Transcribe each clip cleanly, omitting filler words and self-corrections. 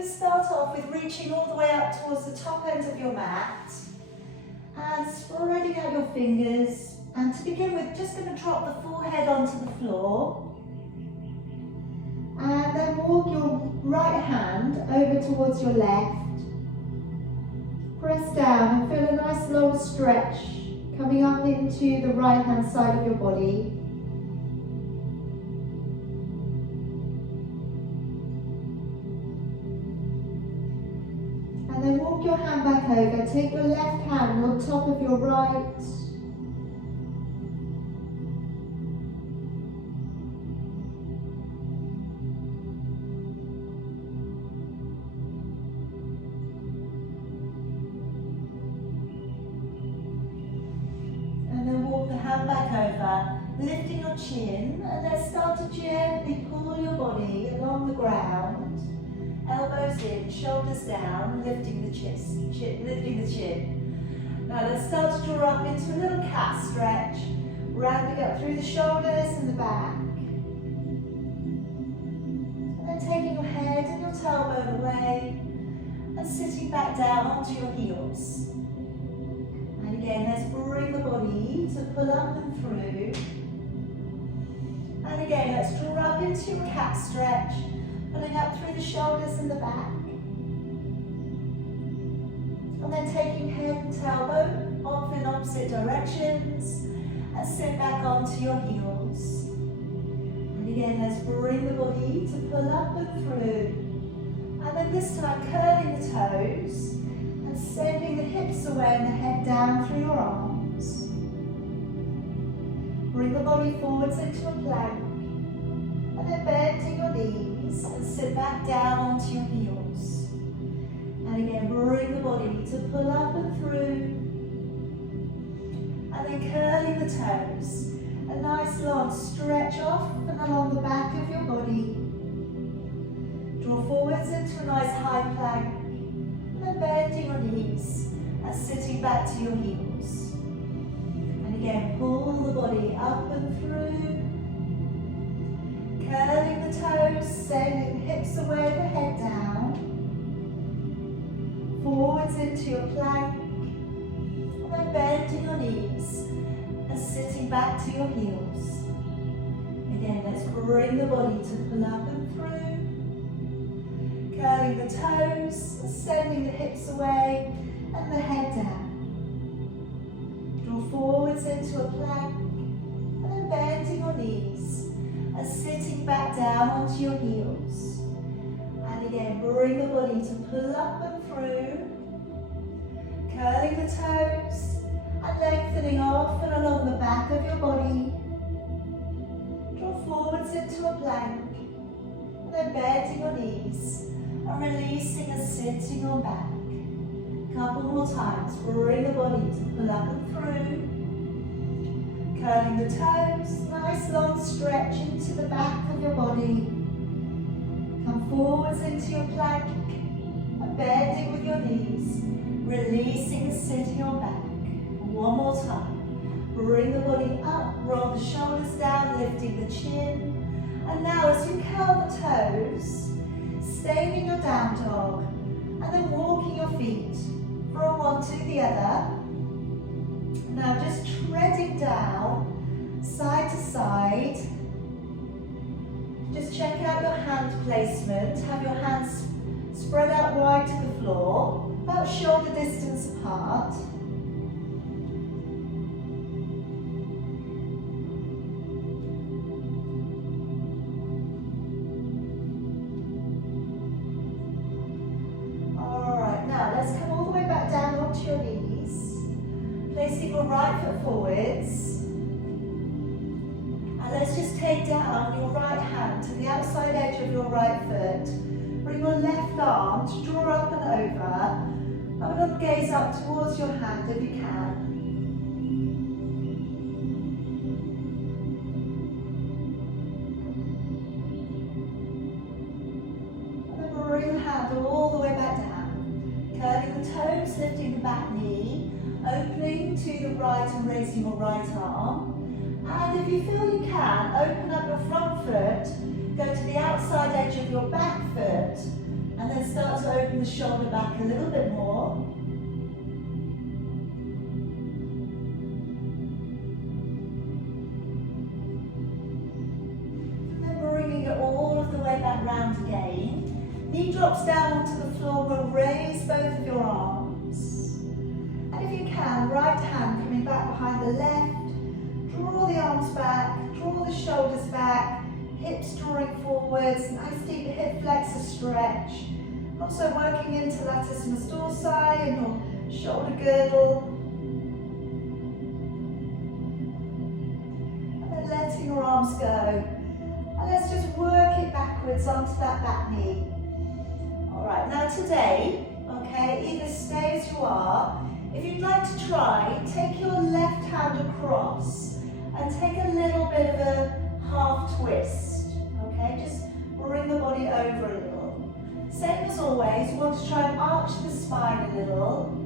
going to start off with reaching all the way up towards the top end of your mat and spreading out your fingers. And to begin with, just going to drop the forehead onto the floor. And then walk your right hand over towards your left. Press down and feel a nice long stretch coming up into the right hand side of your body. And then walk your hand back over. Take your left hand on top of your right. And then walk the hand back over, lifting your chin, and then start to gently pull your body along the ground. Elbows in, shoulders down, lifting the chin. Now let's start to draw up into a little cat stretch, rounding up through the shoulders and the back. And then taking your head and your tailbone away and sitting back down onto your heels. And again, let's bring the body to pull up and through. And again, let's draw up into a cat stretch, pulling up through the shoulders and the back. And then taking head and tailbone off in opposite directions and sit back onto your heels. And again, let's bring the body to pull up and through. And then this time, curling the toes and sending the hips away and the head down through your arms. Bring the body forwards into a plank. And then bending your knees and sit back down onto your heels. And again, bring the body to pull up and through. And then curling the toes. A nice long stretch off and along the back of your body. Draw forwards into a nice high plank. And then bending your knees and sitting back to your heels. And again, pull the body up and through. Curling the toes, sending the hips away, the head down. Forwards into your plank. And then bending your knees and sitting back to your heels. Again, let's bring the body to pull up and through. Curling the toes, sending the hips away and the head down. Draw forwards into a plank. And then bending your knees. And sitting back down onto your heels. And again, bring the body to pull up and through. Curling the toes and lengthening off and along the back of your body. Draw forwards into a plank. And then bending your knees and releasing and sitting on back. Couple more times. Bring the body to pull up and through. Curling the toes, nice long stretch into the back of your body. Come forwards into your plank and bending with your knees, releasing and sitting on back. One more time. Bring the body up, roll the shoulders down, lifting the chin. And now as you curl the toes, staying in your down dog and then walking your feet from one to the other. Now just treading down, side to side. Just check out your hand placement. Have your hands spread out wide to the floor, about shoulder distance apart. Alright, now let's come all the way back down onto your knees. Placing your right foot forwards. And let's just take down your right hand to the outside edge of your right foot. Bring your left arm to draw up and over. And we'll gaze up towards your hand if you can. And then bring the hand all the way back down. Curling the toes, lifting the back knee. Opening to the right and raising your right arm. And if you feel you can, open up your front foot, go to the outside edge of your back foot And then start to open the shoulder back a little bit more. And then bringing it all of the way back round again. Knee drops down onto the floor. We'll raise both of your arms. And if you can, right hand coming back behind the left. Draw the arms back, draw the shoulders back, hips drawing forwards, nice deep hip flexor stretch. Also working into latissimus dorsi and your shoulder girdle. And then letting your arms go. And let's just work it backwards onto that back knee. Alright, now today, okay, either stay as you are. If you'd like to try, take your left hand across and take a little bit of a half twist, okay? Just bring the body over a little. Same as always, you want to try and arch the spine a little.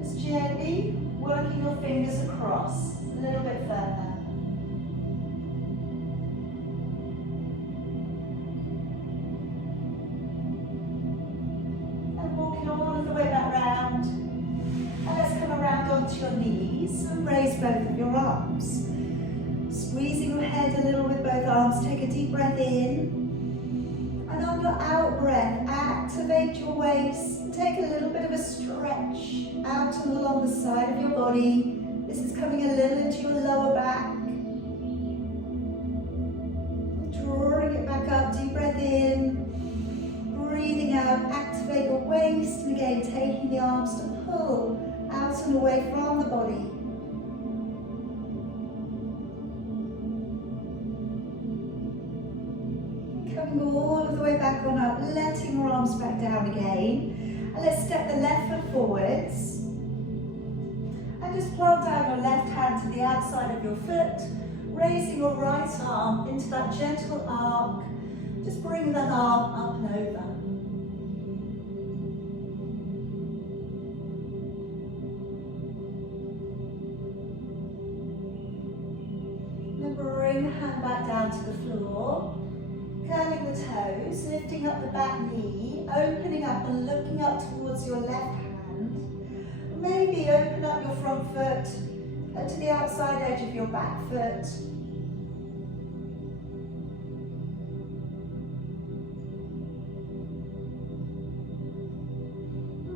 Just gently working your fingers across a little bit further. And walking all of the way back round. And let's come around onto your knees and raise both of your arms. Squeezing your head a little with both arms, take a deep breath in. And on your out breath, activate your waist. Take a little bit of a stretch out and along the side of your body. This is coming a little into your lower back. Drawing it back up, deep breath in. Breathing out, activate your waist. And again, taking the arms to pull out and away from the body. Coming all of the way back on up, letting your arms back down again. And let's step the left foot forwards. And just plant down your left hand to the outside of your foot, raising your right arm into that gentle arc. Just bring that arm up and over. Bring the hand back down to the floor, curling the toes, lifting up the back knee, opening up and looking up towards your left hand. Maybe open up your front foot to the outside edge of your back foot.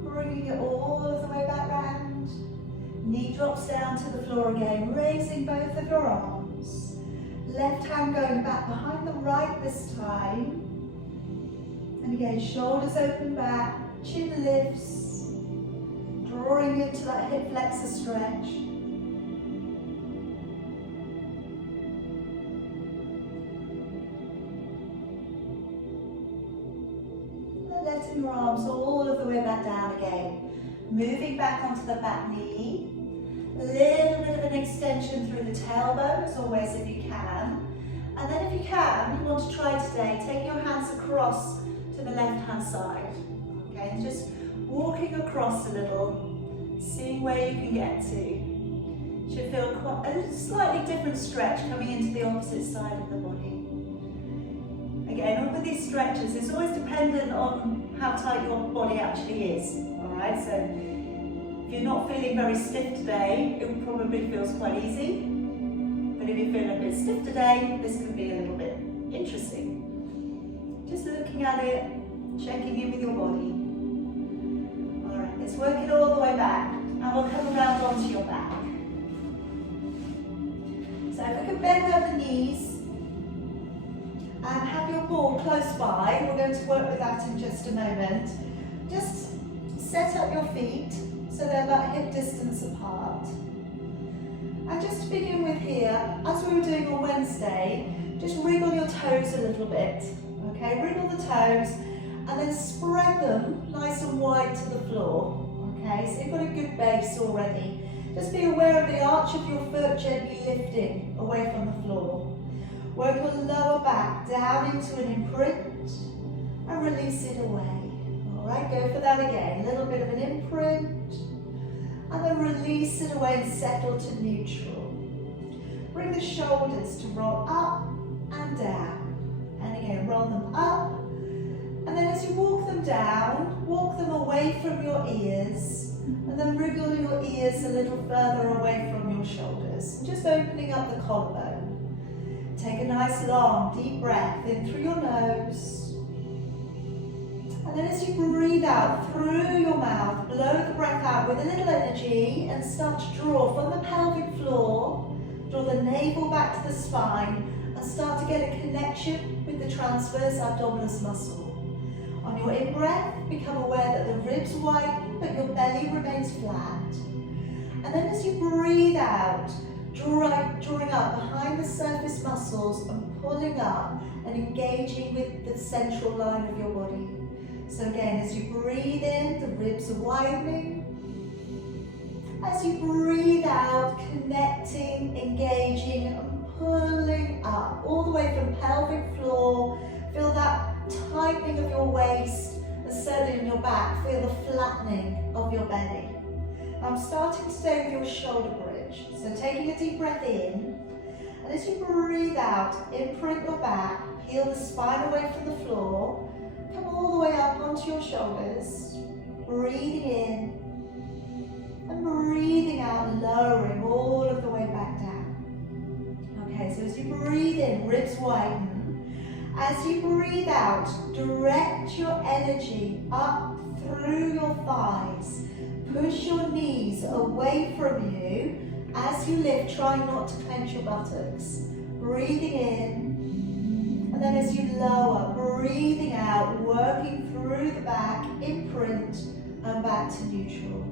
Bringing it all of the way back round. Knee drops down to the floor again, raising both of your arms. Left hand going back behind the right this time. And again, shoulders open back, chin lifts, drawing into that hip flexor stretch. And letting your arms all of the way back down again. Moving back onto the back knee. A little bit of an extension through the tailbone, as always, if you can. And then if you can, you want to try today, take your hands across to the left-hand side. Okay, and just walking across a little, seeing where you can get to. Should feel quite a slightly different stretch coming into the opposite side of the body. Again, all of these stretches, it's always dependent on how tight your body actually is. All right, so if you're not feeling very stiff today, it probably feels quite easy. But if you're feeling a bit stiff today, this can be a little bit interesting. Just looking at it, checking in with your body. Alright, let's work it all the way back. And we'll come around onto your back. So if we can bend down the knees and have your ball close by, we're going to work with that in just a moment. Just set up your feet so they're about hip distance apart. And just to begin with here, as we were doing on Wednesday, just wriggle your toes a little bit. Okay, wriggle the toes and then spread them nice and wide to the floor. Okay, so you've got a good base already. Just be aware of the arch of your foot gently lifting away from the floor. Work your lower back down into an imprint and release it away. Alright, go for that again. A little bit of an imprint and then release it away and settle to neutral. Bring the shoulders to roll up and down. And again, roll them up And then as you walk them down, walk them away from your ears, and then wriggle your ears a little further away from your shoulders, just opening up the collarbone. Take a nice long deep breath in through your nose, and then as you breathe out through your mouth, blow the breath out with a little energy and start to draw from the pelvic floor, draw the navel back to the spine, and start to get a connection with the transverse abdominis muscle. On your in-breath, become aware that the ribs widen, but your belly remains flat. And then as you breathe out, drawing up behind the surface muscles and pulling up and engaging with the central line of your body. So again, as you breathe in, the ribs are widening. As you breathe out, connecting, engaging, and pulling up, all the way from pelvic floor. Feel that tightening of your waist and settling your back. Feel the flattening of your belly. Now I'm starting today with your shoulder bridge. So taking a deep breath in, and as you breathe out, imprint your back, peel the spine away from the floor, come all the way up onto your shoulders, breathing in, and breathing out, lowering all of the way back down. Okay, so as you breathe in, ribs widen. As you breathe out, direct your energy up through your thighs. Push your knees away from you. As you lift, try not to clench your buttocks. Breathing in, and then as you lower, breathing out, working through the back, imprint, and back to neutral.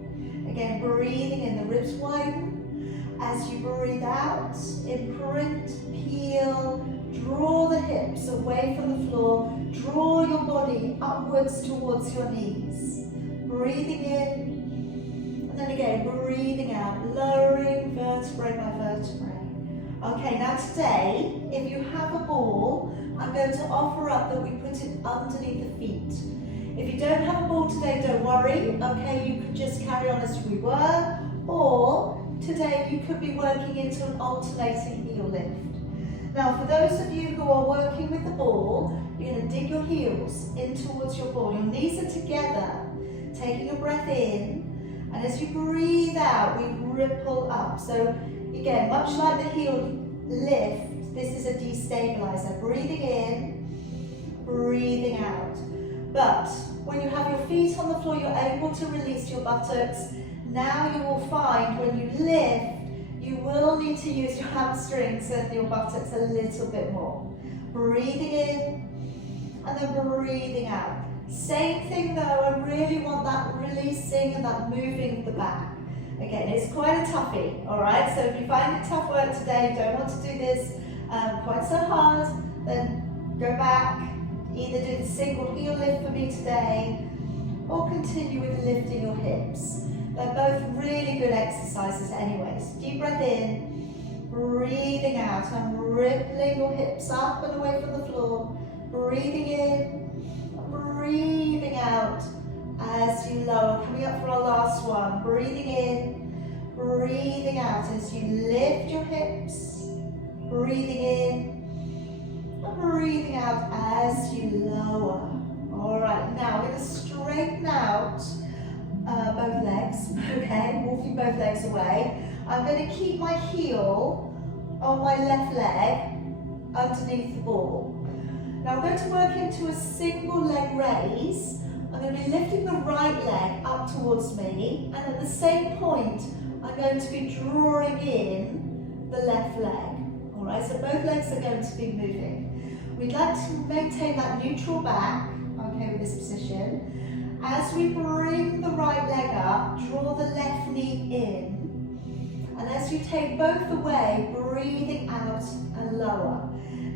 Again, breathing in, the ribs widen. As you breathe out, imprint, peel, draw the hips away from the floor, draw your body upwards towards your knees. Breathing in, and then again, breathing out, lowering vertebrae by vertebrae. Okay, now today, if you have a ball, I'm going to offer up that we put it underneath the feet. If you don't have a ball today, don't worry. Okay, you could just carry on as we were, or today you could be working into an alternating heel lift. Now, for those of you who are working with the ball, you're going to dig your heels in towards your ball. Your knees are together, taking a breath in, and as you breathe out, we ripple up. So again, much like the heel lift, this is a destabilizer. Breathing in, breathing out. But when you have your feet on the floor, you're able to release your buttocks. Now you will find when you lift, you will need to use your hamstrings and your buttocks a little bit more. Breathing in, and then breathing out. Same thing though, I really want that releasing and that moving the back. Again, it's quite a toughie, all right? So if you find it tough work today, don't want to do this quite so hard, then go back, either do the single heel lift for me today, or continue with lifting your hips. They're both really good exercises anyways. Deep breath in, breathing out, and rippling your hips up and away from the floor. Breathing in, breathing out as you lower. Coming up for our last one. Breathing in, breathing out as you lift your hips. Breathing in, and breathing out as you lower. All right, now we're going to straighten out both legs, okay, walking both legs away. I'm going to keep my heel on my left leg underneath the ball. Now I'm going to work into a single leg raise. I'm going to be lifting the right leg up towards me, and at the same point I'm going to be drawing in the left leg. Alright, so both legs are going to be moving. We'd like to maintain that neutral back, okay, with this position. As we bring the right leg up, draw the left knee in. And as you take both away, breathing out and lower.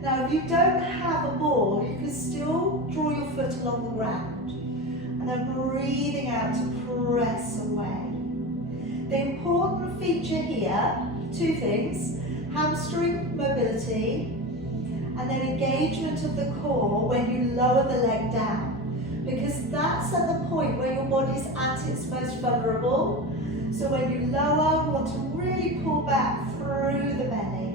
Now, if you don't have a ball, you can still draw your foot along the ground. And then breathing out to press away. The important feature here, two things, hamstring mobility, and then engagement of the core when you lower the leg down. Because that's at the point where your body's at its most vulnerable. So when you lower, you want to really pull back through the belly.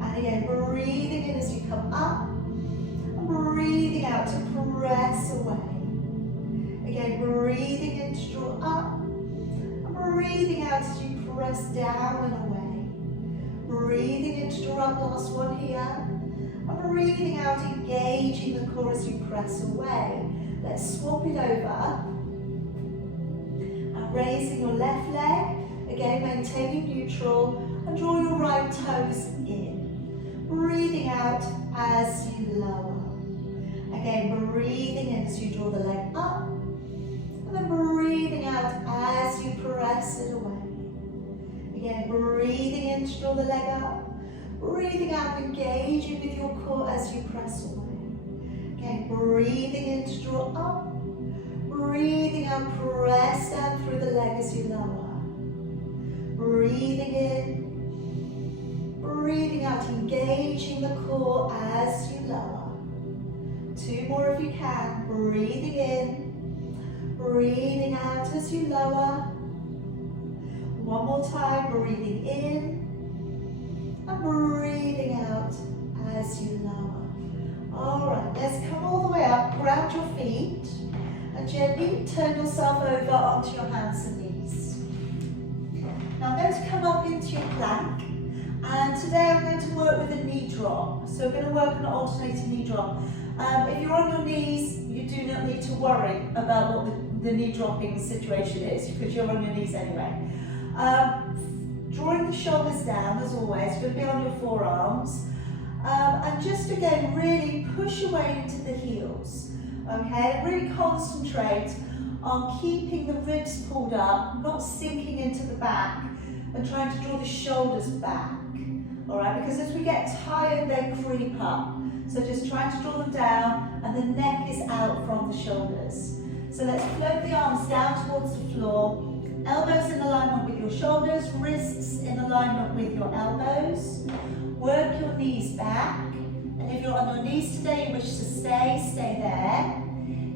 And again, breathing in as you come up, and breathing out to press away. Again, breathing in to draw up, and breathing out as you press down and away. Breathing in to draw up, last one here, and breathing out, engaging the core as you press away. Let's swap it over, and raising your left leg, again maintaining neutral, and draw your right toes in. Breathing out as you lower. Again, breathing in as you draw the leg up, and then breathing out as you press it away. Again, breathing in to draw the leg up, breathing out, engaging with your core as you press away. Again, breathing in to draw up, breathing out, press down through the leg as you lower. Breathing in, breathing out, engaging the core as you lower. Two more if you can. Breathing in, breathing out as you lower. One more time, breathing in and breathing out as you lower. Alright, let's come all the way up, ground your feet and gently turn yourself over onto your hands and knees. Now I'm going to come up into your plank, and today I'm going to work with a knee drop. So we're going to work on an alternating knee drop. If you're on your knees, you do not need to worry about what the knee dropping situation is, because you're on your knees anyway. Drawing the shoulders down as always, you'll be on your forearms, and just again really push away into the heels, okay? Really concentrate on keeping the ribs pulled up, not sinking into the back, and trying to draw the shoulders back, all right? Because as we get tired, they creep up. So just trying to draw them down, and the neck is out from the shoulders. So let's float the arms down towards the floor, elbows in alignment with your shoulders, wrists in alignment with your elbows. Work your knees back, and if you're on your knees today, you wish to stay there.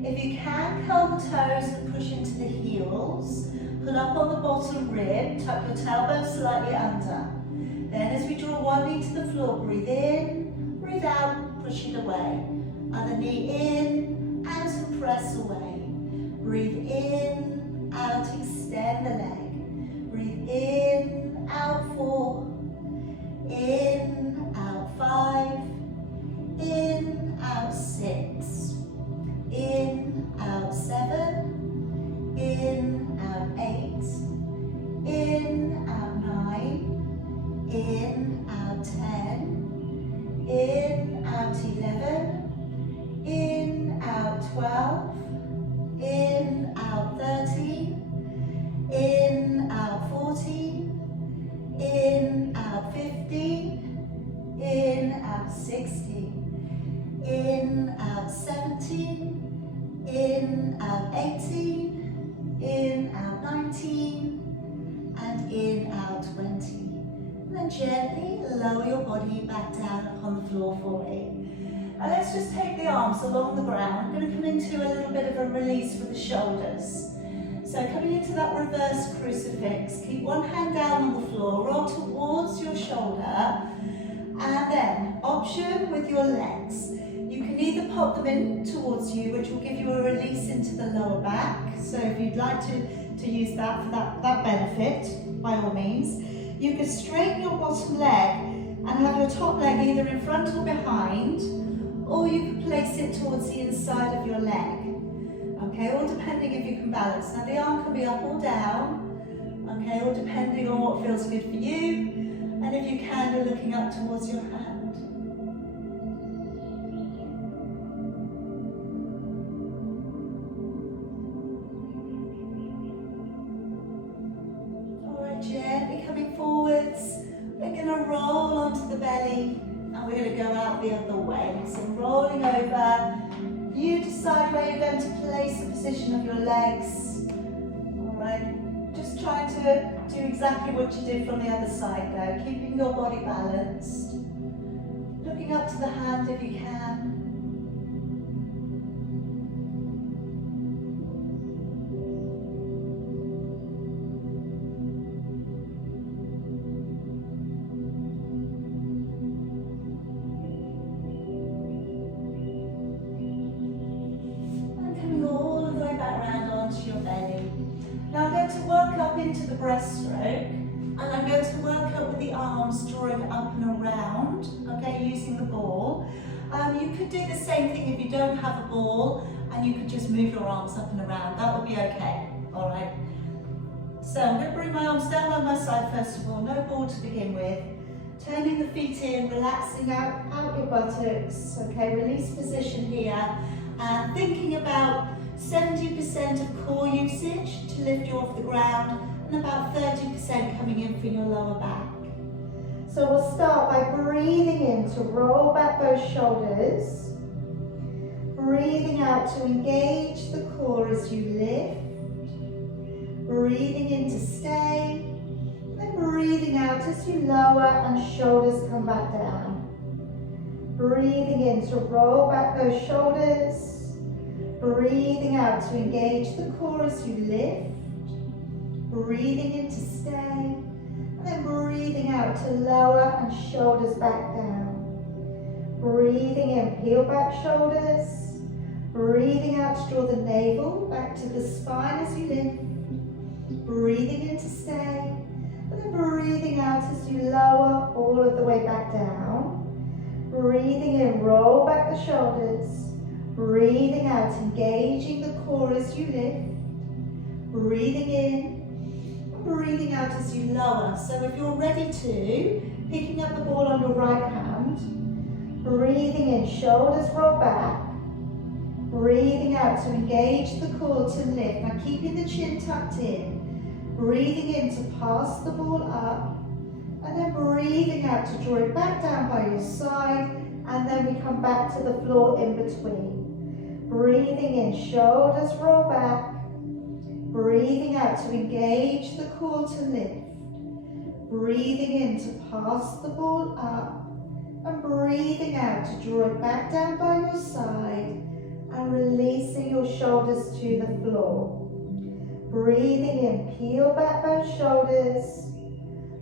If you can, curl the toes and push into the heels. Pull up on the bottom rib, tuck your tailbone slightly under. Then as we draw one knee to the floor, breathe in, breathe out, push it away. Other knee in, out and press away. Breathe in, out, extend the leg. Breathe in, out 4. In, out 5. In, out 6. In, out 7. In, out 8. In, out 9. In, out 10. In, out 11. In, out 12. In, out 13. In, out 14. In, out 15. In, out 16. In, out 17. In, out 18. In, out 19. And in, out 20. And then gently lower your body back down upon the floor for me. Now let's just take the arms along the ground. I'm going to come into a little bit of a release for the shoulders. So coming into that reverse crucifix, keep one hand down on the floor, roll towards your shoulder, and then option with your legs. You can either pop them in towards you, which will give you a release into the lower back. So if you'd like to use that for that benefit, by all means. You can straighten your bottom leg and have your top leg either in front or behind, or you can place it towards the inside of your leg. Okay, all depending if you can balance. Now the arm can be up or down, okay, all depending on what feels good for you. And if you can, you're looking up towards your hand. Alright, gently coming forwards. We're going to roll onto the belly and we're going to go out the other way. So rolling over. You decide where you're going to place the position of your legs. Alright, just trying to do exactly what you did from the other side though, keeping your body balanced. Looking up to the hand if you can. breaststroke, and I'm going to work up with the arms, drawing up and around, okay, using the ball. You could do the same thing if you don't have a ball, and you could just move your arms up and around. That would be okay, all right? So I'm going to bring my arms down by my side first of all, no ball to begin with. Turning the feet in, relaxing out your buttocks, okay, release position here, and thinking about 70% of core usage to lift you off the ground, and about 30% coming in from your lower back. So we'll start by breathing in to roll back those shoulders, breathing out to engage the core as you lift, breathing in to stay, and breathing out as you lower and shoulders come back down. Breathing in to roll back those shoulders, breathing out to engage the core as you lift, breathing in to stay, and then breathing out to lower and shoulders back down. Breathing in, peel back shoulders, breathing out to draw the navel back to the spine as you lift, breathing in to stay, and then breathing out as you lower all of the way back down. Breathing in, roll back the shoulders, breathing out, engaging the core as you lift, breathing in, breathing out as you lower. So if you're ready to, picking up the ball on your right hand, breathing in, shoulders roll back, breathing out to engage the core to lift. Now keeping the chin tucked in, breathing in to pass the ball up, and then breathing out to draw it back down by your side, and then we come back to the floor in between. Breathing in, shoulders roll back, breathing out to engage the core to lift, breathing in to pass the ball up, and breathing out to draw it back down by your side, and releasing your shoulders to the floor. Breathing in, peel back those shoulders,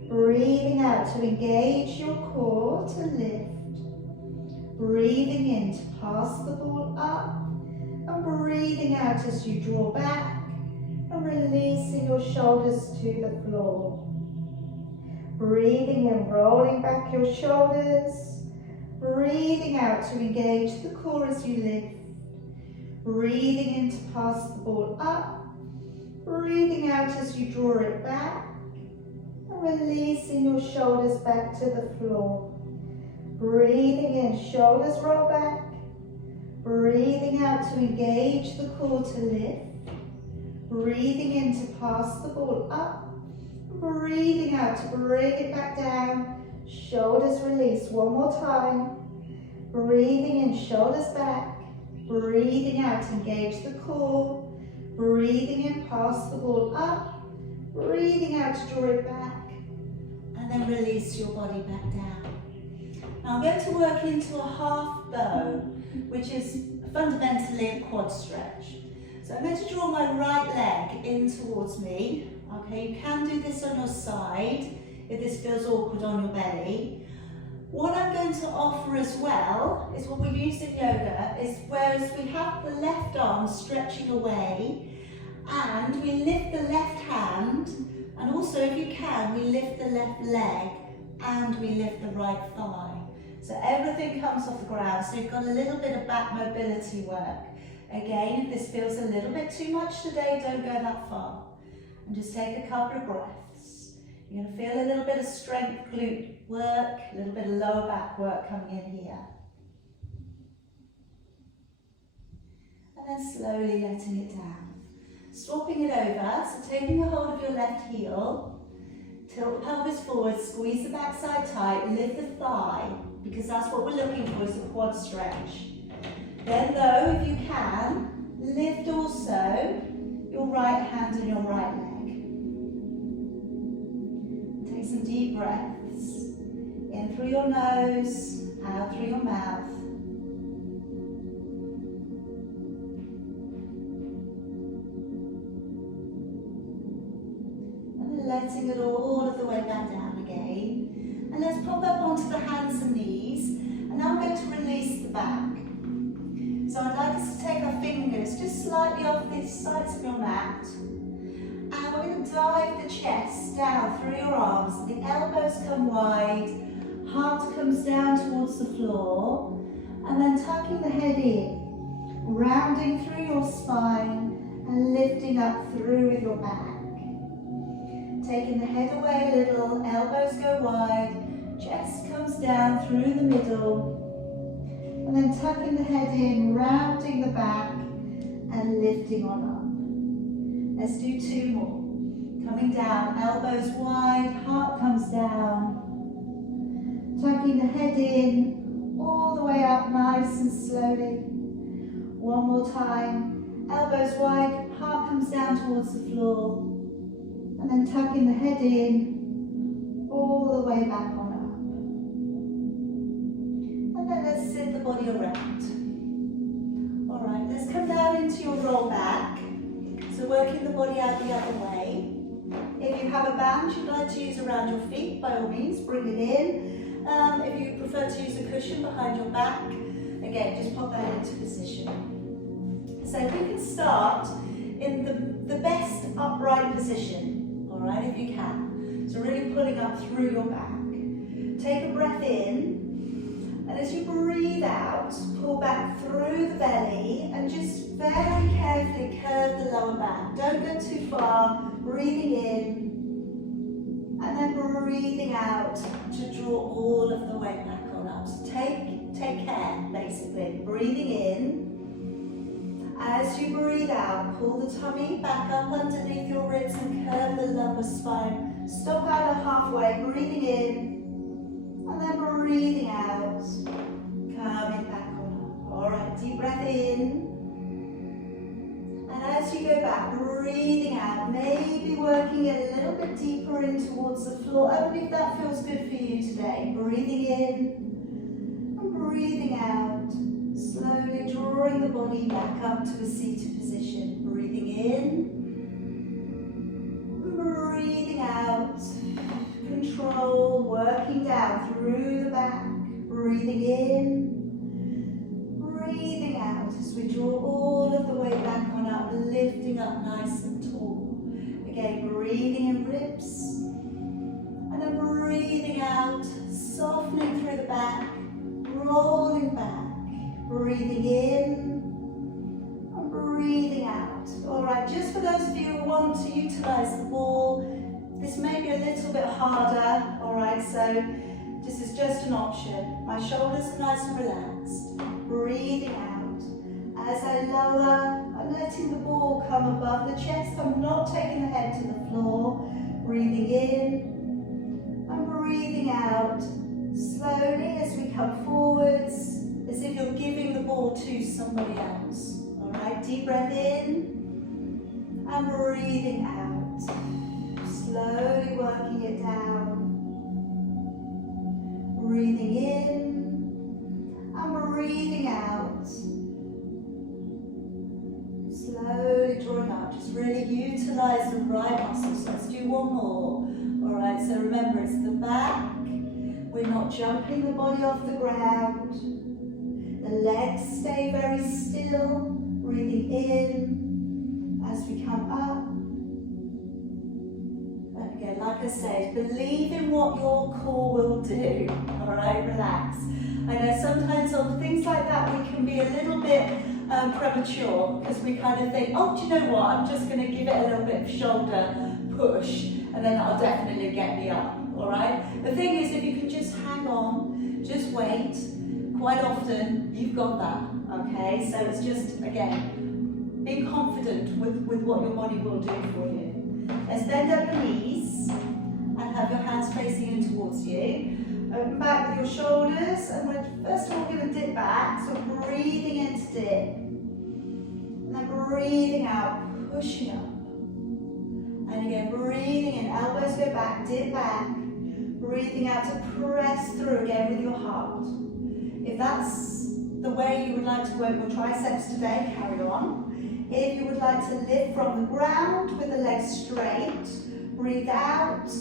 breathing out to engage your core to lift, breathing in to pass the ball up, and breathing out as you draw back, and releasing your shoulders to the floor. Breathing in, rolling back your shoulders, breathing out to engage the core as you lift, breathing in to pass the ball up, breathing out as you draw it back, and releasing your shoulders back to the floor. Breathing in, shoulders roll back, breathing out to engage the core to lift, breathing in to pass the ball up, breathing out to bring it back down, shoulders release. One more time. Breathing in, shoulders back, breathing out, engage the core, breathing in, pass the ball up, breathing out to draw it back, and then release your body back down. Now I'm going to work into a half bow, which is fundamentally a quad stretch. So I'm going to draw my right leg in towards me. Okay, you can do this on your side if this feels awkward on your belly. What I'm going to offer as well is what we use in yoga, is whereas we have the left arm stretching away, and we lift the left hand, and also if you can, we lift the left leg, and we lift the right thigh. So everything comes off the ground, so you've got a little bit of back mobility work. Again, if this feels a little bit too much today, don't go that far. And just take a couple of breaths. You're going to feel a little bit of strength glute work, a little bit of lower back work coming in here. And then slowly letting it down. Swapping it over, so taking a hold of your left heel, tilt the pelvis forward, squeeze the backside tight, lift the thigh, because that's what we're looking for, is a quad stretch. Then though, if you can, lift also your right hand and your right leg. Take some deep breaths. In through your nose, out through your mouth. And then letting it all of the way back down again. And let's pop up onto the hands and knees. And now I'm going to release the back. So I'd like us to take our fingers just slightly off the sides of your mat. And we're going to dive the chest down through your arms. The elbows come wide, heart comes down towards the floor, and then tucking the head in, rounding through your spine and lifting up through with your back. Taking the head away a little, elbows go wide, chest comes down through the middle, and then tucking the head in, rounding the back and lifting on up. Let's do 2 more. Coming down, elbows wide, heart comes down. Tucking the head in, all the way up nice and slowly. 1 more time, elbows wide, heart comes down towards the floor. And then tucking the head in, all the way back on up. And then let's sit the body around. All right, let's come down into your roll back. So working the body out the other way. If you have a band you'd like to use around your feet, by all means, bring it in. If you prefer to use a cushion behind your back, again, just pop that into position. So if we can start in the best upright position, all right, if you can. So really pulling up through your back. Take a breath in, and as you breathe out, pull back through the belly and just very carefully curve the lower back. Don't go too far. Breathing in, and then breathing out to draw all of the weight back on up. So take care, basically. Breathing in. As you breathe out, pull the tummy back up underneath your ribs and curve the lumbar spine. Stop out at halfway, breathing in, and then breathing out, coming back on up. All right, deep breath in. And as you go back, breathing out, maybe working a little bit deeper in towards the floor, only if that feels good for you today. Breathing in and breathing out, slowly drawing the body back up to a seated position. Breathing in, breathing out, control, working down through the back, breathing in, breathing out as we draw all of the way back on up, lifting up nice and tall. Again, breathing in ribs, and then breathing out, softening through the back, rolling back, breathing in, and breathing out. All right, just for those of you who want to utilize the ball, this may be a little bit harder, all right, so this is just an option. My shoulders are nice and relaxed, breathing out. As I lower, I'm letting the ball come above the chest. I'm not taking the head to the floor. Breathing in and breathing out. Slowly as we come forwards, as if you're giving the ball to somebody else. All right, deep breath in and breathing out. Slowly working it down. Breathing in and breathing out. Slowly drawing up, just really utilize the right muscles. Let's do 1 more. All right, so remember it's the back. We're not jumping the body off the ground. The legs stay very still. Breathing in as we come up. And again, like I said, believe in what your core will do. All right, relax. I know sometimes on things like that we can be a little bit premature, because we kind of think, oh, do you know what, I'm just going to give it a little bit of shoulder push and then that'll definitely get me up, all right? The thing is, if you can just hang on, just wait, quite often you've got that, okay? So it's just, again, being confident with what your body will do for you. Let's bend at the knees and have your hands facing in towards you. Open back with your shoulders, and we're first of all going to dip back, so breathing in to dip. And then breathing out, pushing up. And again, breathing in, elbows go back, dip back. Breathing out to press through again with your heart. If that's the way you would like to work your triceps today, carry on. If you would like to lift from the ground with the legs straight, breathe out,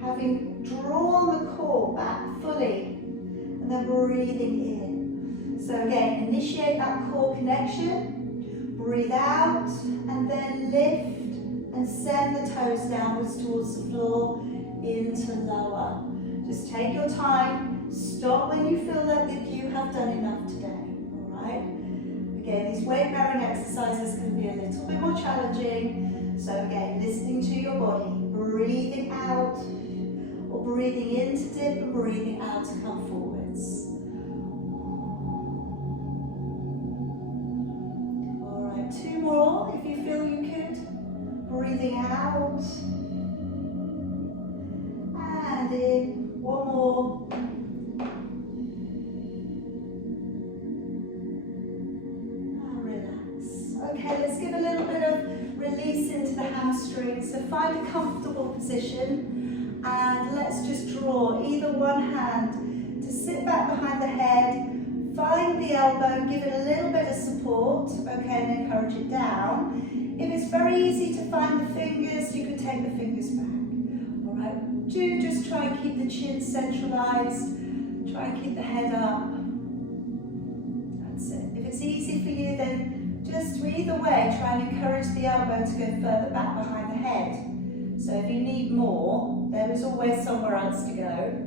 having drawn the core back fully, and then breathing in. So again, initiate that core connection, breathe out, and then lift and send the toes downwards towards the floor into lower. Just take your time, stop when you feel that you have done enough today, all right? Again, these weight bearing exercises can be a little bit more challenging, so again, listening to your body, breathing out, or breathing in to dip and breathing out to come forwards. All right, 2 more if you feel you could. Breathing out, and in, 1 more. And relax. Okay, let's give a little bit of release into the hamstrings. So find a comfortable position, and let's just draw either one hand to sit back behind the head. Find the elbow, give it a little bit of support, okay, and encourage it down. If it's very easy to find the fingers, you can take the fingers back. All right, do just try and keep the chin centralized. Try and keep the head up. That's it. If it's easy for you, then just either way, try and encourage the elbow to go further back behind the head. So if you need more, there is always somewhere else to go.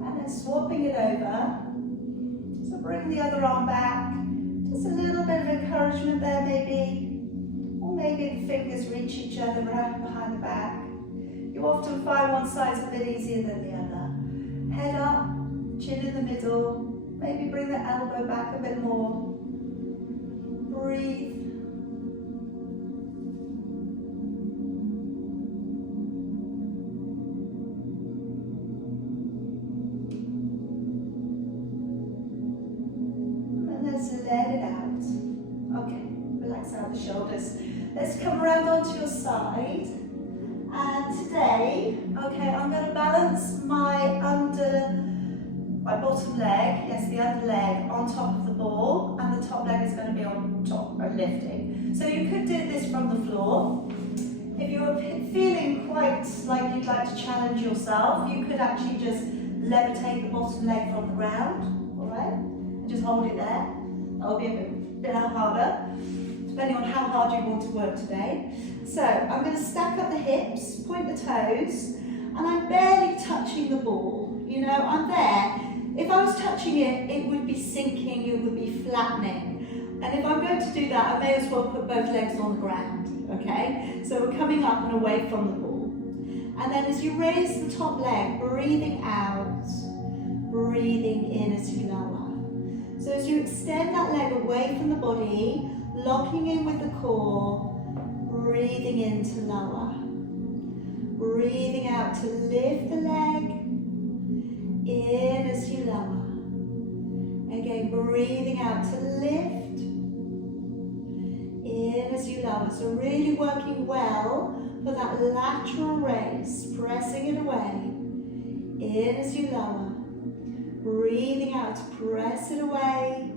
And then swapping it over. So bring the other arm back. Just a little bit of encouragement there maybe, or maybe the fingers reach each other right behind the back. You often find one side's a bit easier than the other. Head up, chin in the middle, maybe bring the elbow back a bit more. Breathe. Let it out. Okay, relax out the shoulders. Let's come around onto your side. And today, okay, I'm going to balance my bottom leg, yes, the under leg, on top of the ball, and the top leg is going to be on top, lifting. So you could do this from the floor. If you're feeling quite like you'd like to challenge yourself, you could actually just levitate the bottom leg from the ground, all right? And just hold it there. That'll be a bit harder, depending on how hard you want to work today. So I'm going to stack up the hips, point the toes, and I'm barely touching the ball. You know, I'm there. If I was touching it, it would be sinking, it would be flattening. And if I'm going to do that, I may as well put both legs on the ground, okay? So we're coming up and away from the ball. And then as you raise the top leg, breathing out, breathing in as you lower. So as you extend that leg away from the body, locking in with the core, breathing in to lower. Breathing out to lift the leg, in as you lower. Again, breathing out to lift, in as you lower. So really working well for that lateral raise, pressing it away, in as you lower. Breathing out to press it away,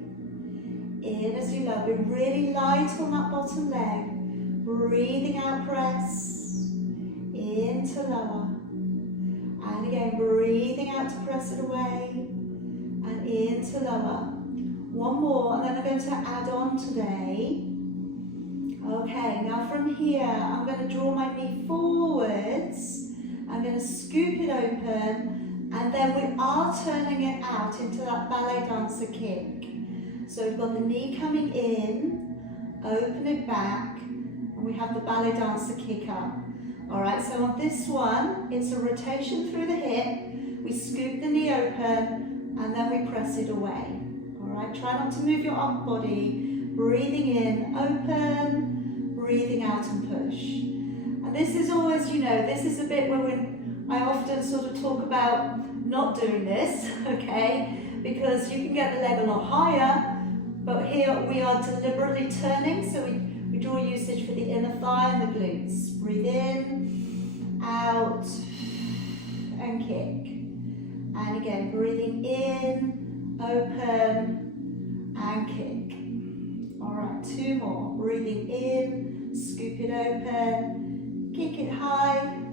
in as you lower. Be really light on that bottom leg. Breathing out, press, in to lower. And again, breathing out to press it away, and in to lower. One more, and then I'm going to add on today. Okay, now from here, I'm going to draw my knee forwards. I'm going to scoop it open. And then we are turning it out into that ballet dancer kick. So we've got the knee coming in, open it back, and we have the ballet dancer kick up. All right, so on this one, it's a rotation through the hip. We scoop the knee open, and then we press it away. All right, try not to move your upper body. Breathing in, open, breathing out and push. And this is always, you know, this is a bit where I often sort of talk about not doing this, okay, because you can get the leg a lot higher, but here we are deliberately turning, so we draw usage for the inner thigh and the glutes. Breathe in, out, and kick. And again, breathing in, open, and kick. All right, 2 more. Breathing in, scoop it open, kick it high.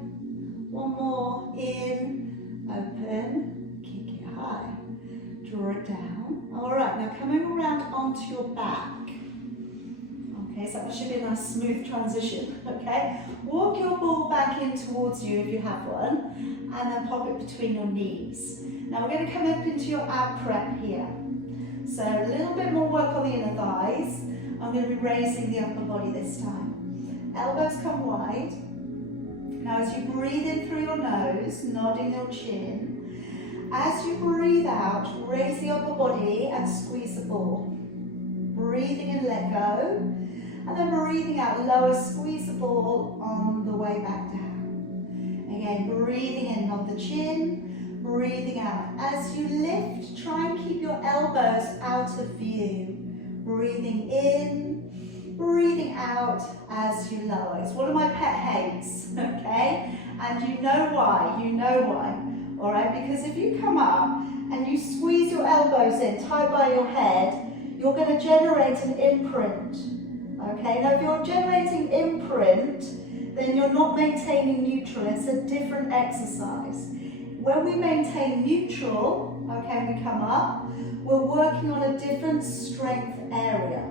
1 more, in, open, kick it high, draw it down. All right, now coming around onto your back. Okay, Okay, so that should be a nice smooth transition, okay? Walk your ball back in towards you if you have one, and then pop it between your knees. Now we're going to come up into your ab prep here. So a little bit more work on the inner thighs. I'm going to be raising the upper body this time. Elbows come wide. Now as you breathe in through your nose, nodding your chin, as you breathe out, raise the upper body and squeeze the ball. Breathing in, let go, and then breathing out, lower, squeeze the ball on the way back down. Again, breathing in, nod the chin, breathing out. As you lift, try and keep your elbows out of view. Breathing in, breathing out as you lower. It's one of my pet hates, okay? And you know why, all right? Because if you come up and you squeeze your elbows in, tight by your head, you're going to generate an imprint, okay? Now if you're generating imprint, then you're not maintaining neutral. It's a different exercise. When we maintain neutral, okay, we come up, we're working on a different strength area,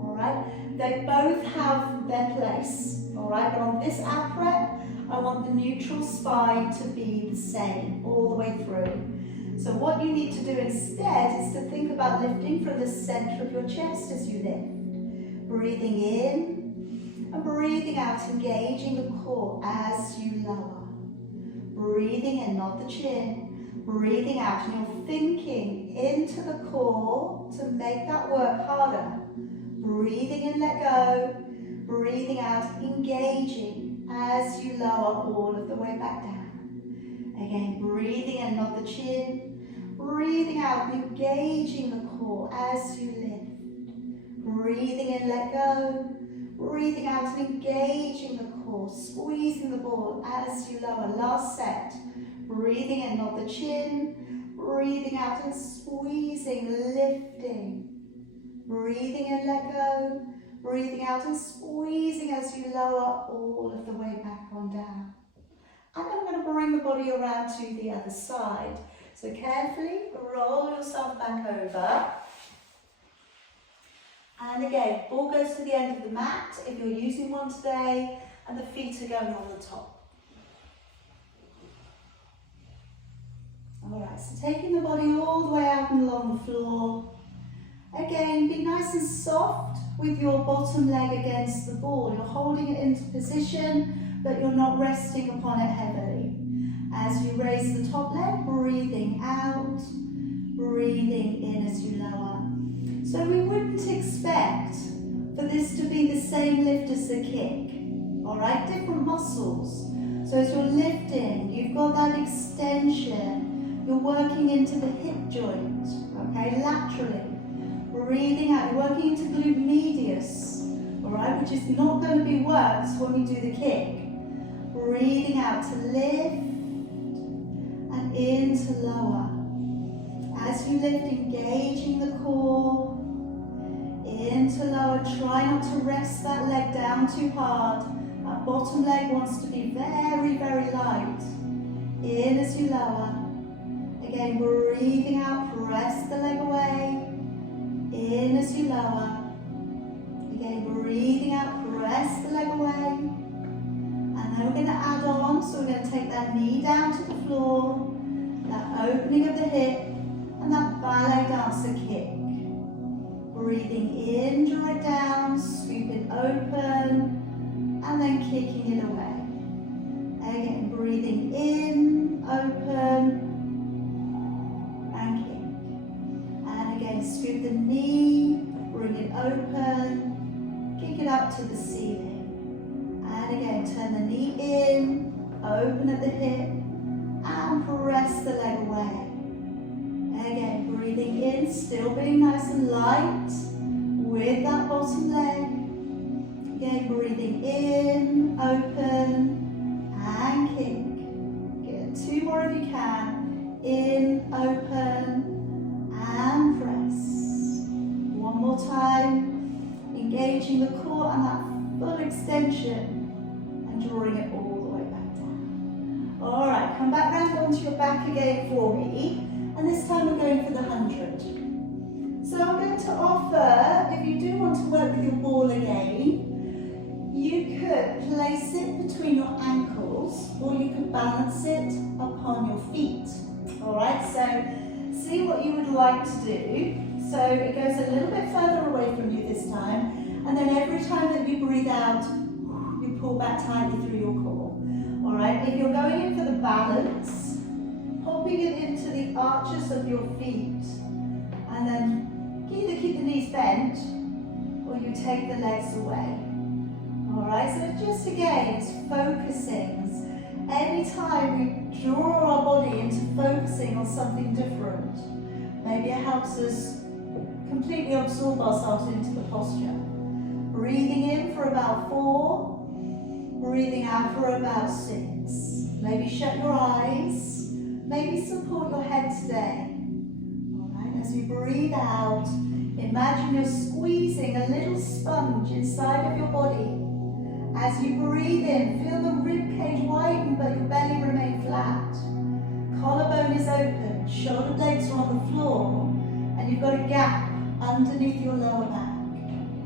all right? They both have their place, all right? But on this ab prep, I want the neutral spine to be the same all the way through. So what you need to do instead is to think about lifting from the center of your chest as you lift. Breathing in and breathing out, engaging the core as you lower. Breathing in, nod the chin. Breathing out, and you're thinking into the core to make that work harder. Breathing in, let go. Breathing out, engaging as you lower all of the way back down. Again, breathing in, nod the chin. Breathing out, engaging the core as you lift. Breathing in, let go. Breathing out and engaging the core, squeezing the ball as you lower. Last set. Breathing in, nod the chin. Breathing out and squeezing, lifting. Breathing in, let go. Breathing out and squeezing as you lower all of the way back on down. And then we're going to bring the body around to the other side. So carefully roll yourself back over. And again, ball goes to the end of the mat if you're using one today, and the feet are going on the top. Alright, so taking the body all the way out and along the floor. Again, be nice and soft with your bottom leg against the ball. You're holding it into position, but you're not resting upon it heavily. As you raise the top leg, breathing out, breathing in as you lower. So we wouldn't expect for this to be the same lift as the kick, all right? Different muscles. So as you're lifting, you've got that extension. You're working into the hip joint, okay, laterally. Breathing out, you're working into glute medius, all right, which is not going to be worked when we do the kick. Breathing out to lift and in to lower. As you lift, engaging the core, in to lower. Try not to rest that leg down too hard. That bottom leg wants to be very, very light. In as you lower. Again, breathing out, press the leg away. In as you lower. Again, breathing out, press the leg away. And then we're going to add on, so we're going to take that knee down to the floor, that opening of the hip, and that ballet dancer kick. Breathing in, draw it down, sweep it open, and then kicking it away. Again, breathing in, open, and kick. And again, sweep the knee, bring it open, kick it up to the ceiling. And again, turn the knee in, open at the hip, and press the leg away. Again, breathing in, still being nice and light with that bottom leg. Again, breathing in, open, and kick. Get 2 more if you can. In, open, and press. 1 more time. Engaging the core and that full extension, and drawing it all the way back down. All right, come back round onto your back again for me. And this time we're going for the 100. So I'm going to offer, if you do want to work with your ball again, between your ankles, or you can balance it upon your feet. All right, so see what you would like to do. So it goes a little bit further away from you this time, and then every time that you breathe out, you pull back tightly through your core. All right, if you're going in for the balance, popping it into the arches of your feet, and then either keep the knees bent, or you take the legs away. All right, so just again, it's focusing. Anytime we draw our body into focusing on something different, maybe it helps us completely absorb ourselves into the posture. Breathing in for about 4, breathing out for about 6. Maybe shut your eyes, maybe support your head today. All right, as you breathe out, imagine you're squeezing a little sponge inside of your body. As you breathe in, feel the rib cage widen, but your belly remain flat. Collarbone is open, shoulder blades are on the floor, and you've got a gap underneath your lower back.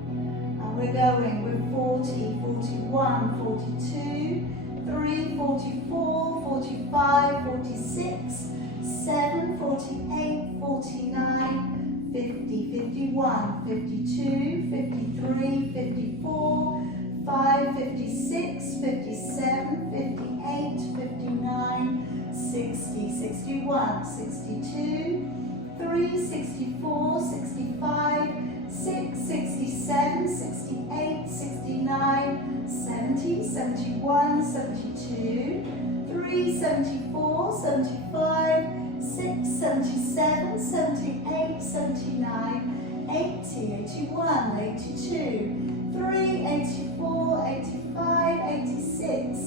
And we're going with 40, 41, 42, 3, 44, 45, 46, 7, 48, 49, 50, 51, 52, 53, 54, 5, 56, 57, 58, 59, 60, 61, 62, 3, 64, 65, 6, 67, 68, 69, 70, 71, 72, 3, 74, 75, 6, 77, 78, 79, 80, 81, 82, 3, 84, 85, 86,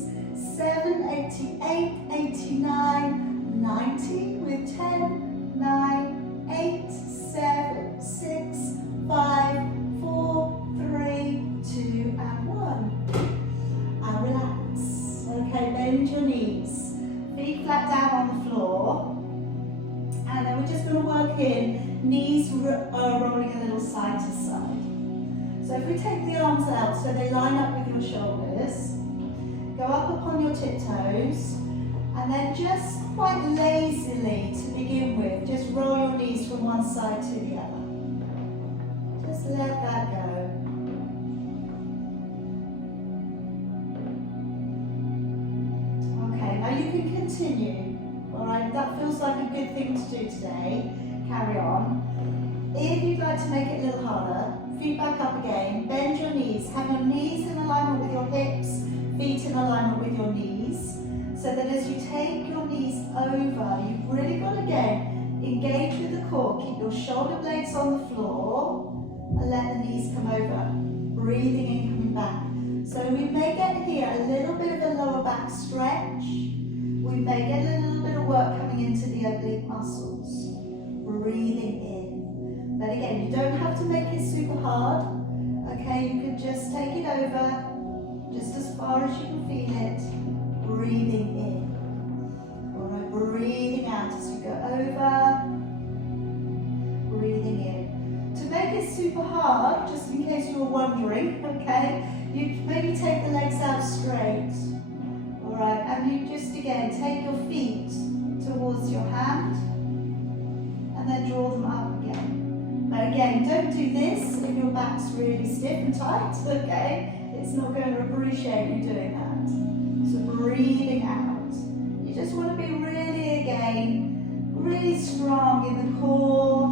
7, 88, 89, 90 with 10, 9, 8, 7, 6, 5, 4, 3, 2 and 1. And relax. Okay, bend your knees. Feet flat down on the floor. And then we're just going to work in knees rolling a little side to side. So if we take the arms out so they line up with your shoulders, go up upon your tiptoes, and then just quite lazily to begin with, just roll your knees from one side to the other. Just let that go. Okay, now you can continue. All right, that feels like a good thing to do today. Carry on. If you'd like to make it a little harder, feet back up again, bend your knees, have your knees in alignment with your hips, feet in alignment with your knees, so that as you take your knees over, you've really got to again engage with the core, keep your shoulder blades on the floor, and let the knees come over, breathing in, coming back. So we may get here a little bit of a lower back stretch, we may get a little bit of work coming into the oblique muscles, breathing in. But again, you don't have to make it super hard, okay? You can just take it over, just as far as you can feel it, breathing in. All right, breathing out as you go over, breathing in. To make it super hard, just in case you were wondering, okay, you maybe take the legs out straight, all right? And you just, again, take your feet towards your hand, and then draw them up again. But again, don't do this if your back's really stiff and tight, okay? It's not going to appreciate you doing that. So breathing out. You just want to be really, again, really strong in the core,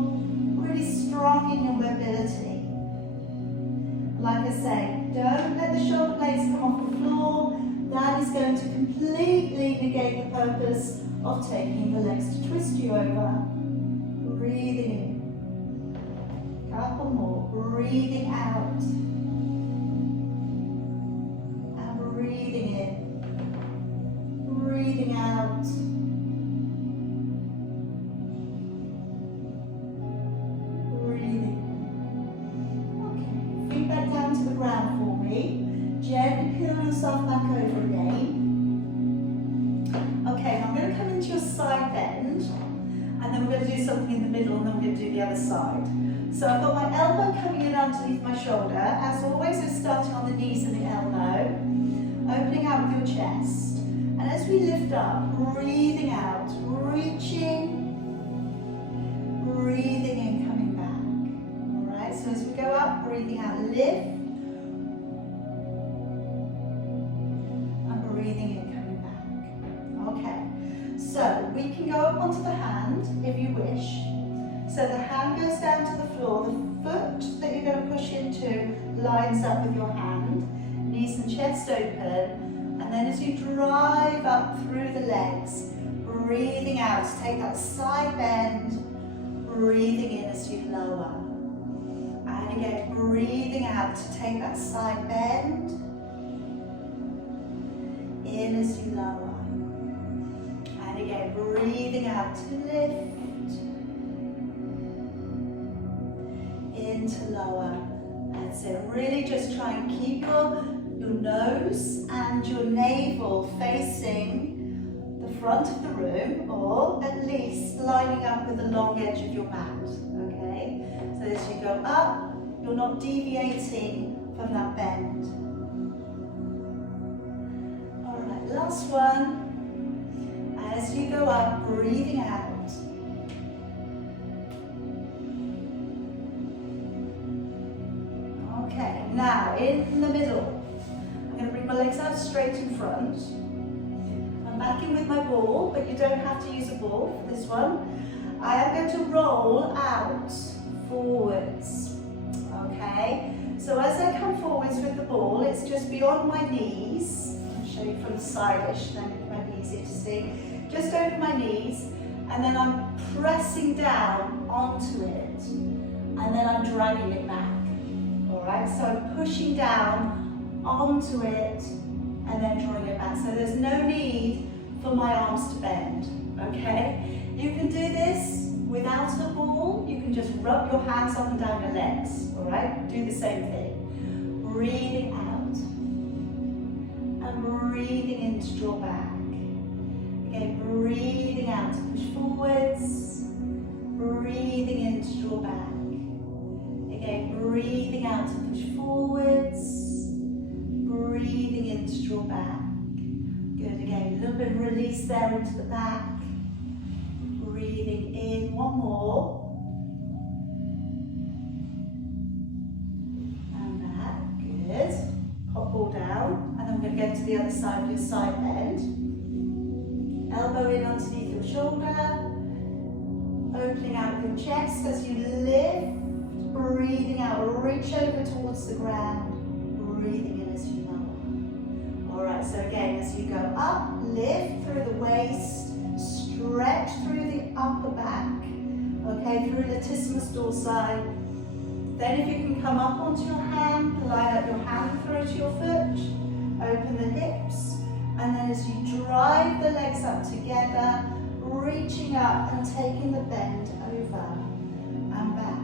really strong in your mobility. Like I say, don't let the shoulder blades come off the floor. That is going to completely negate the purpose of taking the legs to twist you over. Breathing in. Couple more, breathing out, and breathing in, breathing out, breathing. Okay, feet back down to the ground for me. Gently peel yourself back over again. Okay, I'm going to come into your side bend, and then we're going to do something in the middle, and then we're going to do the other side. So I've got my elbow coming in underneath my shoulder. As always, we're starting on the knees and the elbow. opening out with your chest. And as we lift up, breathing out, reaching, breathing in, coming back. All right, so as we go up, breathing out, lift, and breathing in, coming back. Okay, so we can go up onto the hand if you wish. So the hand goes down to the floor, the foot that you're going to push into lines up with your hand, knees and chest open, and then as you drive up through the legs, breathing out to take that side bend, breathing in as you lower. And again, breathing out to take that side bend, in as you lower. And again, breathing out to lift, into lower. That's it. Really just try and keep your nose and your navel facing the front of the room, or at least lining up with the long edge of your mat. Okay? So as you go up, you're not deviating from that bend. Alright, last one. As you go up, breathing out. Okay, now in the middle, I'm going to bring my legs out straight in front. I'm back in with my ball, but you don't have to use a ball for this one. I am going to roll out forwards. Okay, so as I come forwards with the ball, it's just beyond my knees. I'll show you from the side-ish, then it might be easier to see. Just over my knees, and then I'm pressing down onto it, and then I'm dragging it back. Alright, so I'm pushing down onto it and then drawing it back. So there's no need for my arms to bend, okay? You can do this without a ball. You can just rub your hands up and down your legs, alright? Do the same thing. Breathing out and breathing in to draw back. Again, breathing out to push forwards, breathing in to draw back. Again, breathing out to push forwards, breathing in to draw back. Good, again, a little bit of release there into the back. Breathing in, one more. And back, good. Pop ball down, and then we're going to go to the other side of your side bend. Elbow in underneath your shoulder. Opening out your chest as you lift. Breathing out, reach over towards the ground, breathing in as you lower. Alright, so again, as you go up, lift through the waist, stretch through the upper back, okay, through latissimus dorsi. Then if you can come up onto your hand, line up your hand through to your foot, open the hips, and then as you drive the legs up together, reaching up and taking the bend over and back.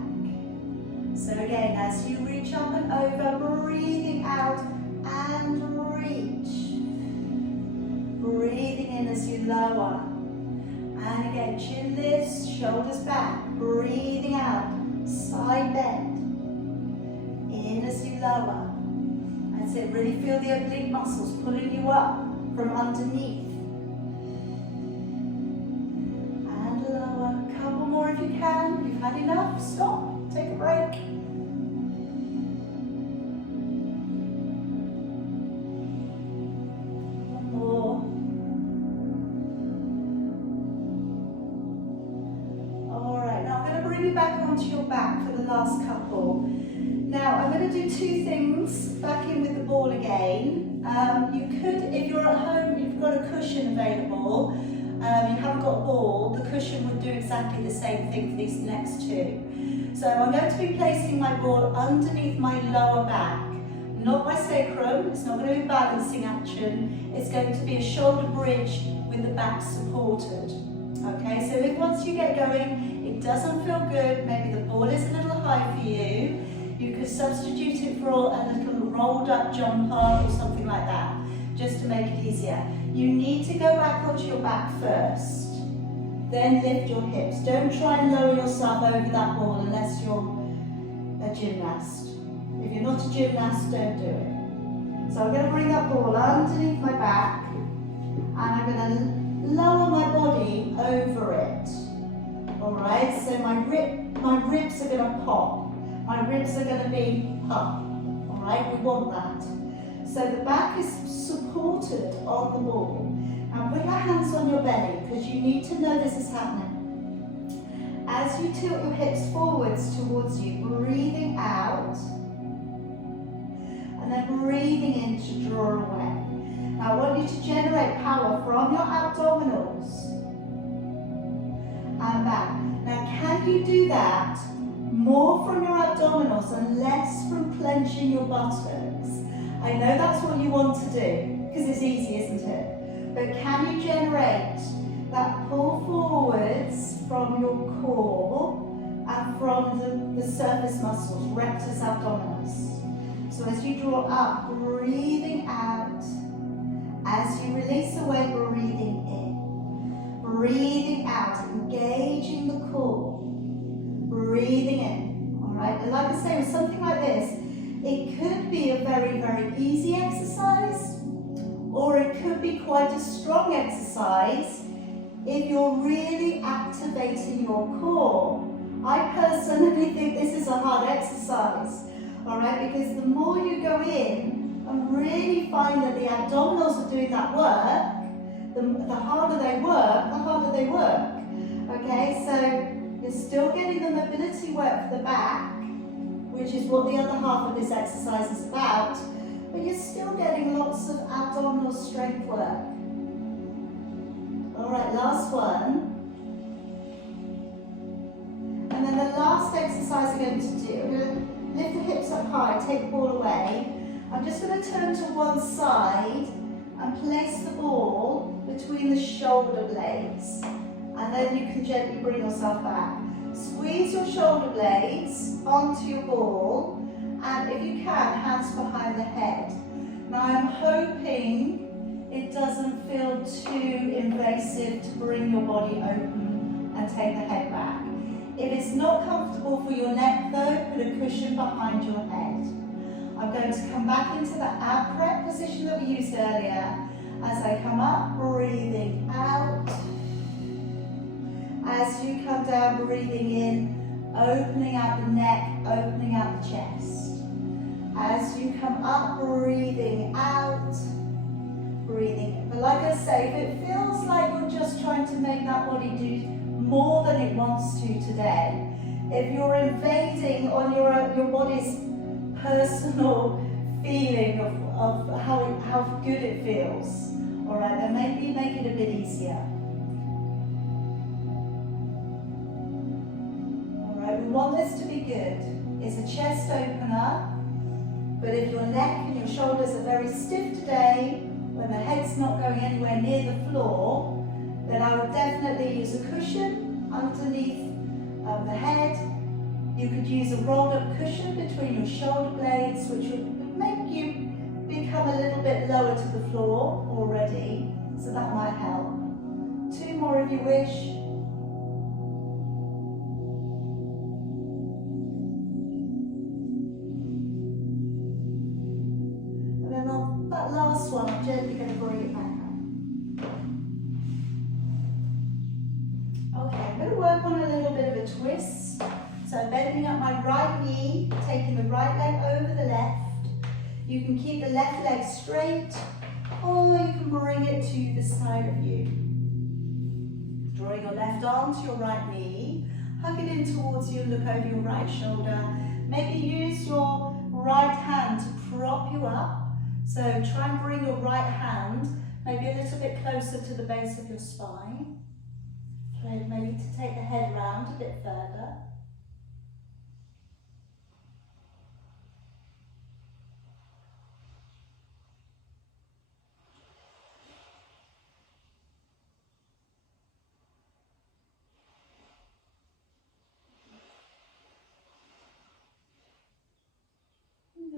So again, as you reach up and over, breathing out and reach. Breathing in as you lower. And again, chin lifts, shoulders back. Breathing out, side bend. In as you lower. That's it, really feel the oblique muscles pulling you up from underneath. And lower. A couple more if you can. You've had enough, stop. Take a break. One more. Alright, now I'm going to bring you back onto your back for the last couple. Now I'm going to do two things, back in with the ball again. You could, if you're at home, you've got a cushion available, you haven't got a ball, the cushion would do exactly the same thing for these next two. So I'm going to be placing my ball underneath my lower back, not my sacrum. It's not going to be a balancing action. It's going to be a shoulder bridge with the back supported. Okay, so if once you get going, it doesn't feel good, maybe the ball is a little high for you, you could substitute it for a little rolled up jumper or something like that, just to make it easier. You need to go back onto your back first. Then lift your hips. Don't try and lower yourself over that ball unless you're a gymnast. If you're not a gymnast, don't do it. So I'm going to bring that ball underneath my back and I'm going to lower my body over it. Alright, so my ribs are going to pop. My ribs are going to be up. Alright, we want that. So the back is supported on the ball. Now put your hands on your belly because you need to know this is happening. As you tilt your hips forwards towards you, breathing out, and then breathing in to draw away. Now I want you to generate power from your abdominals and back. Now can you do that more from your abdominals and less from clenching your buttocks? I know that's what you want to do because it's easy, isn't it? But can you generate that pull forwards from your core and from the surface muscles, rectus abdominis? So as you draw up, breathing out. As you release away, breathing in. Breathing out, engaging the core. Breathing in. Alright, and like I say, with something like this, it could be a very, very easy exercise, or it could be quite a strong exercise if you're really activating your core. I personally think this is a hard exercise. Alright, because the more you go in and really find that the abdominals are doing that work, the harder they work, Okay, so you're still getting the mobility work for the back, which is what the other half of this exercise is about, but you're still getting lots of abdominal strength work. Alright, last one. And then the last exercise I'm going to do, I'm going to lift the hips up high, take the ball away. I'm just going to turn to one side and place the ball between the shoulder blades. And then you can gently bring yourself back. Squeeze your shoulder blades onto your ball. And if you can, hands behind the head. Now I'm hoping it doesn't feel too invasive to bring your body open and take the head back. If it's not comfortable for your neck though, put a cushion behind your head. I'm going to come back into the ab prep position that we used earlier. As I come up, breathing out. As you come down, breathing in, opening out the neck, opening out the chest. As you come up, breathing out, breathing in. But like I say, if it feels like you're just trying to make that body do more than it wants to today, if you're invading on your body's personal feeling of how good it feels, all right, then maybe make it a bit easier. All right, we want this to be good. It's a chest opener, but if your neck and your shoulders are very stiff today, when the head's not going anywhere near the floor, then I would definitely use a cushion underneath the head. You could use a rolled up cushion between your shoulder blades, which would make you become a little bit lower to the floor already, so that might help. 2 more if you wish. And then on that last one, I'm gently going to bring it back up. Okay, I'm going to work on a little bit of a twist. So I'm bending up my right knee, taking the right leg over the left. You can keep the left leg straight, or you can bring it to the side of you. Drawing your left arm to your right knee, hug it in towards you, look over your right shoulder. Maybe use your right hand to prop you up. So try and bring your right hand maybe a little bit closer to the base of your spine. Try maybe to take the head round a bit further.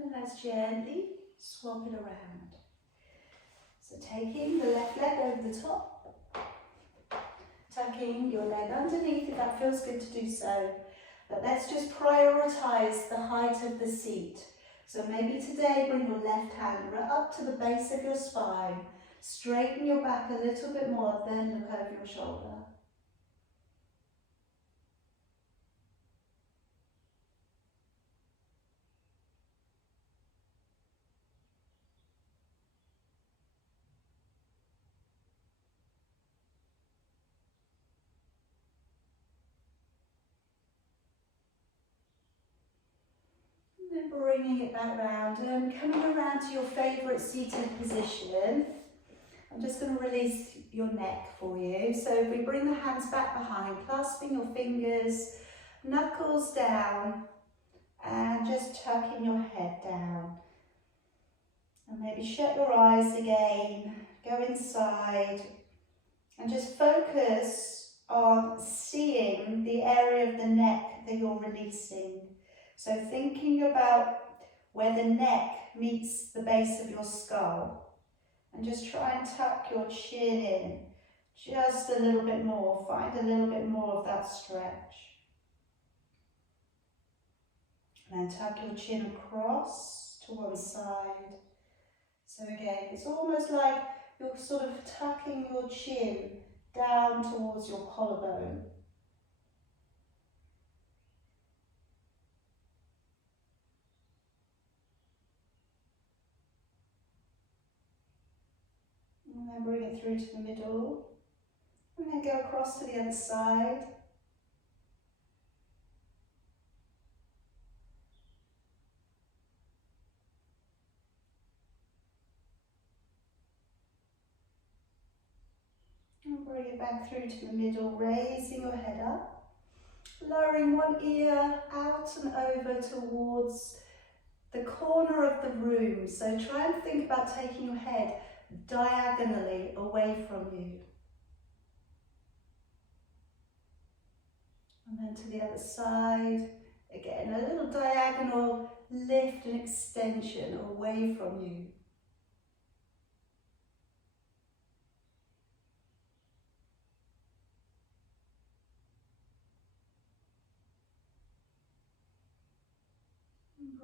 And let's gently swap it around. So taking the left leg over the top, tucking your leg underneath if that feels good to do so. But let's just prioritise the height of the seat. So maybe today bring your left hand right up to the base of your spine. Straighten your back a little bit more, then look over your shoulder. And then bringing it back round and coming around to your favourite seated position. I'm just going to release your neck for you. So we bring the hands back behind, clasping your fingers, knuckles down, and just tucking your head down. And maybe shut your eyes again, go inside, and just focus on seeing the area of the neck that you're releasing. So thinking about where the neck meets the base of your skull. And just try and tuck your chin in just a little bit more. Find a little bit more of that stretch. And then tuck your chin across to one side. So again, it's almost like you're sort of tucking your chin down towards your collarbone. And then bring it through to the middle. And then go across to the other side. And bring it back through to the middle, raising your head up. Lowering one ear out and over towards the corner of the room. So try and think about taking your head diagonally away from you. And then to the other side. Again, a little diagonal lift and extension away from you.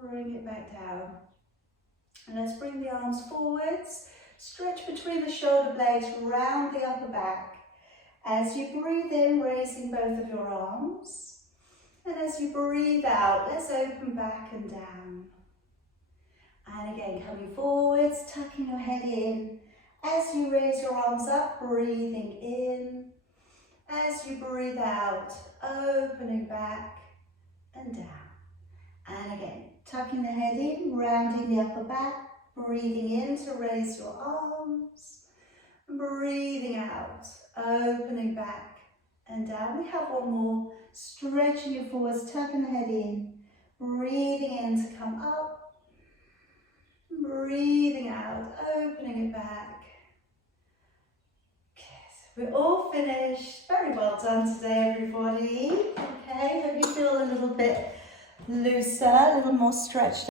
Bring it back down. And let's bring the arms forwards. Stretch between the shoulder blades, round the upper back. As you breathe in, raising both of your arms. And as you breathe out, let's open back and down. And again, coming forwards, tucking your head in. As you raise your arms up, breathing in. As you breathe out, opening back and down. And again, tucking the head in, rounding the upper back, breathing in to raise your arms, breathing out, opening back and down. We have one more, stretching it forwards, tucking the head in, breathing in to come up, breathing out, opening it back. Okay, so we're all finished. Very well done today, everybody. Okay, hope you feel a little bit looser, a little more stretched